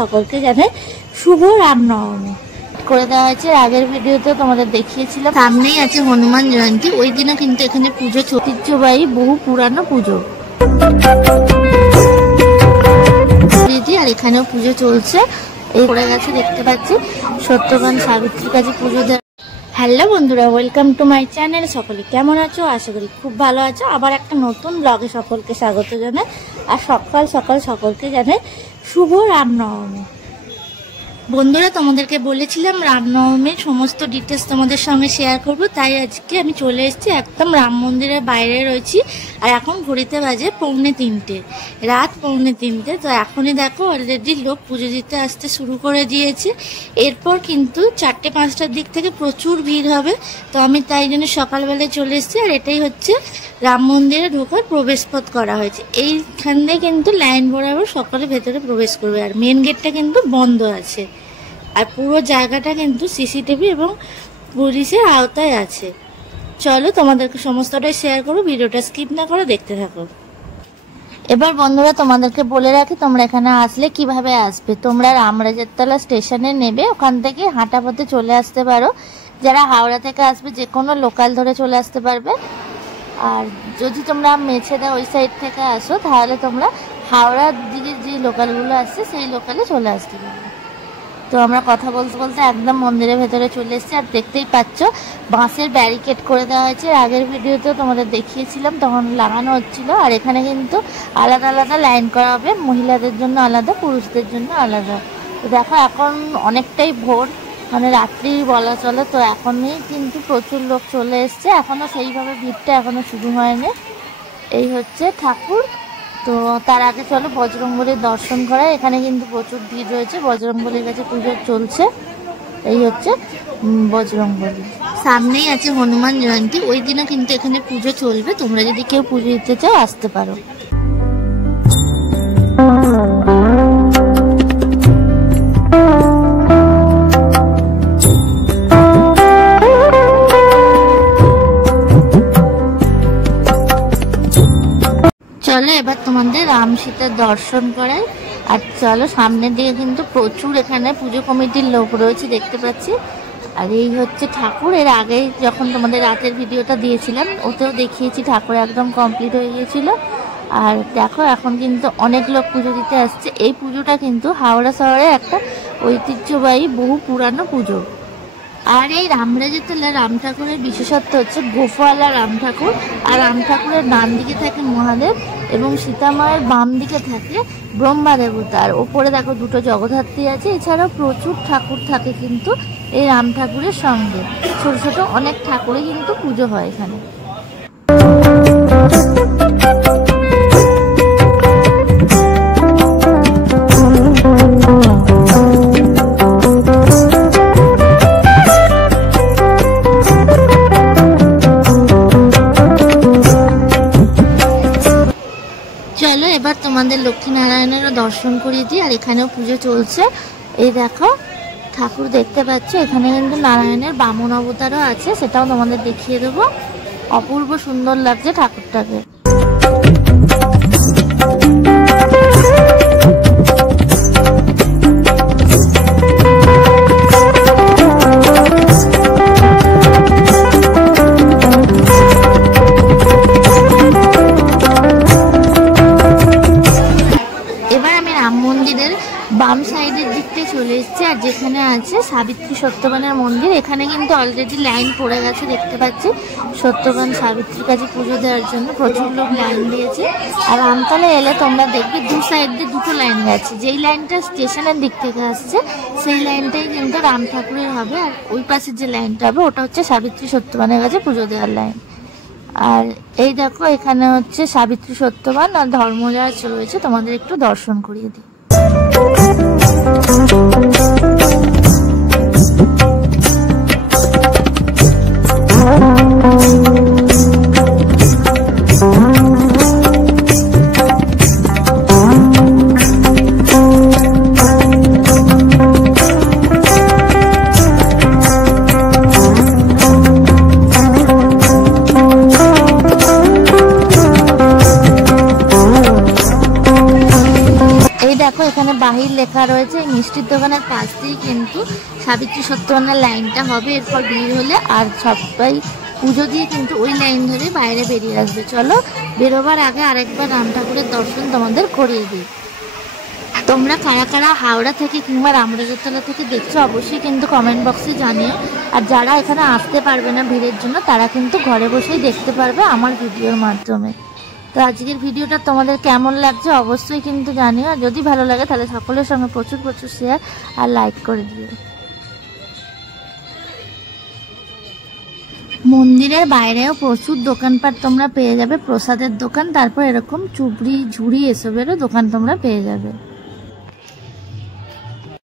সকলকে জানাই শুভ রামনবমী করে দেওয়া হয়েছে। আগের ভিডিওতে তোমাদের দেখিয়েছিলাম। সামনেই আছে হনুমান জয়ন্তী, ওই দিনও কিন্তু এখানে পুজো, ঐতিহ্যবাহী বহু পুরানো পুজো। আর এখানেও পুজো চলছে, এই পড়ে গেছে দেখতে পাচ্ছি। সত্যবান সাবিত্রীর কাছে পুজো দেওয়া। হ্যালো বন্ধুরা, ওয়েলকাম টু মাই চ্যানেল। সকলে কেমন আছো? আশা করি খুব ভালো আছো। আবার একটা নতুন ব্লগে সকলকে স্বাগত জানাই। আর সকাল সকাল সকলকে জানাই শুভ রামনবমী। বন্ধুরা, তোমাদেরকে বলেছিলাম রামনবমীর সমস্ত ডিটেলস তোমাদের সঙ্গে শেয়ার করব, তাই আজকে আমি চলে এসেছি। একদম রাম মন্দিরের বাইরে রয়েছি। আর এখন ঘড়িতে বাজে 2:45, রাত 2:45। তো এখনই দেখো অলরেডি লোক পুজো দিতে আসতে শুরু করে দিয়েছে। এরপর কিন্তু 4টে-5টার দিক থেকে প্রচুর ভিড় হবে। তো আমি তাই জন্য সকালবেলায় চলে এসেছি। আর এটাই হচ্ছে রাম মন্দিরে ঢোকার প্রবেশপথ করা হয়েছে। এইখান দিয়ে কিন্তু লাইন বরাবর সকলে ভেতরে প্রবেশ করবে। আর মেন গেটটা কিন্তু বন্ধ আছে। আর পুরো জায়গাটা কিন্তু সিসিটিভি এবং পুলিশের আওতায় আছে। চলো তোমাদেরকে সমস্তটাই শেয়ার করো, ভিডিওটা স্কিপ না করে দেখতে থাকো। এবার বন্ধুরা তোমাদেরকে বলে রাখি, তোমরা এখানে আসলে কিভাবে আসবে। তোমরা রামরাজতলা স্টেশনে নেবে, ওখান থেকে হাঁটা পথে চলে আসতে পারো। যারা হাওড়া থেকে আসবে যে কোনো লোকাল ধরে চলে আসতে পারবে। আর যদি তোমরা মেছেদা ওই সাইড থেকে আসো, তাহলে তোমরা হাওড়ার দিকে যে লোকালগুলো আসছে সেই লোকালে চলে আসতে পারবে। তো আমরা কথা বলতে বলতে একদম মন্দিরের ভেতরে চলে এসেছি। আর দেখতেই পাচ্ছ বাঁশের ব্যারিকেড করে দেওয়া হয়েছে। আগের ভিডিওতেও তোমাদের দেখিয়েছিলাম, তখন লাগানো হচ্ছিল। আর এখানে কিন্তু আলাদা আলাদা লাইন করা হবে, মহিলাদের জন্য আলাদা, পুরুষদের জন্য আলাদা। তো দেখো এখন অনেকটাই ভোর, মানে রাত্রি বলা চলে। তো এখনই কিন্তু প্রচুর লোক চলে এসছে, এখনও সেইভাবে ভিড়টা এখনও শুরু হয়নি। এই হচ্ছে ঠাকুর। তো তার আগে চলো বজরংবলীর দর্শন করা। এখানে কিন্তু প্রচুর ভিড় রয়েছে, বজরংবলীর কাছে পুজো চলছে। এই হচ্ছে বজরংবলী। সামনেই আছে হনুমান জয়ন্তী, ওই দিনও কিন্তু এখানে পুজো চলবে। তোমরা যদি কেউ পুজো দিতে চাও আসতে পারো। চলো এবার তোমাদের রাম সীতার দর্শন করাই। আর চলো সামনের দিকে কিন্তু প্রচুর এখানে পুজো কমিটির লোক রয়েছে দেখতে পাচ্ছি। আর এই হচ্ছে ঠাকুর। এর আগেই যখন তোমাদের রাতের ভিডিওটা দিয়েছিলাম, ওতেও দেখিয়েছি ঠাকুর একদম কমপ্লিট হয়ে গিয়েছিল। আর দেখো এখন কিন্তু অনেক লোক পুজো দিতে আসছে। এই পুজোটা কিন্তু হাওড়া শহরে একটা ঐতিহ্যবাহী বহু পুরানো পুজো। আর এই রামরাজতলা রাম ঠাকুরের বিশেষত্ব হচ্ছে গোফওয়ালা রাম ঠাকুর। আর রাম ঠাকুরের ডান দিকে থাকে মহাদেব এবং সীতামায়ের বাম দিকে থাকে ব্রহ্মা দেবতা। আর ওপরে দেখো দুটো জগদ্ধাত্রী আছে। এছাড়াও প্রচুর ঠাকুর থাকে কিন্তু এই রাম ঠাকুরের সঙ্গে। ছোট ছোট অনেক ঠাকুরই কিন্তু পুজো হয় এখানে। চলো এবার তোমাদের লক্ষ্মীনারায়ণেরও দর্শন করিয়ে দিই। আর এখানেও পুজো চলছে। এই দেখো ঠাকুর দেখতে পাচ্ছ, এখানে কিন্তু নারায়ণের বামন অবতারও আছে, সেটাও তোমাদের দেখিয়ে দেবো। অপূর্ব সুন্দর লাগছে ঠাকুরটাকে। বাম সাইডের দিকটায় চলে এসছে। আর যেখানে আছে সাবিত্রী সত্যবানের মন্দির, এখানে কিন্তু অলরেডি লাইন পড়ে গেছে দেখতে পাচ্ছি। সত্যবান সাবিত্রীর কাছে পুজো দেওয়ার জন্য প্রচুর লোক লাইন দিয়েছে। আর আমতলায় এলে তোমরা দেখবে দু সাইড দিয়ে দুটো লাইন গেছে। যেই লাইনটা স্টেশনের দিক থেকে আসছে সেই লাইনটাই কিন্তু রাম ঠাকুরের হবে। আর ওই পাশের যে লাইনটা হবে ওটা হচ্ছে সাবিত্রী সত্যবানের কাছে পুজো দেওয়ার লাইন। আর এই দেখো এখানে হচ্ছে সাবিত্রী সত্যবান আর ধর্মরাজ রয়েছে, তোমাদের একটু দর্শন করিয়ে দিই। লেখা রয়েছে। এই মিষ্টির দোকানের পাশ দিয়েই কিন্তু সাবিত্রী সত্যবানের লাইনটা হবে। এরপর ভিড় হলে আর সবাই পুজো দিয়ে কিন্তু ওই লাইন ধরে বাইরে বেরিয়ে আসবে। চলো বেরোবার আগে আরেকবার রাম ঠাকুরের দর্শন তোমাদের করিয়ে দিই। তোমরা কারা কারা হাওড়া থেকে কিংবা রামরাজতলা থেকে দেখছো অবশ্যই কিন্তু কমেন্ট বক্সে জানিও। আর যারা এখানে আসতে পারবে না ভিড়ের জন্য, তারা কিন্তু ঘরে বসেই দেখতে পারবে আমার ভিডিওর মাধ্যমে। তো আজকের ভিডিওটা তোমাদের কেমন লাগছে অবশ্যই কিন্তু জানিও। আর যদি ভালো লাগে তাহলে সকলের সঙ্গে প্রচুর প্রচুর শেয়ার আর লাইক করে দিও। মন্দিরের বাইরেও প্রচুর দোকানপাট তোমরা পেয়ে যাবে, প্রসাদের দোকান, তারপর এরকম চুবড়ি ঝুড়ি এসবেরও দোকান তোমরা পেয়ে যাবে।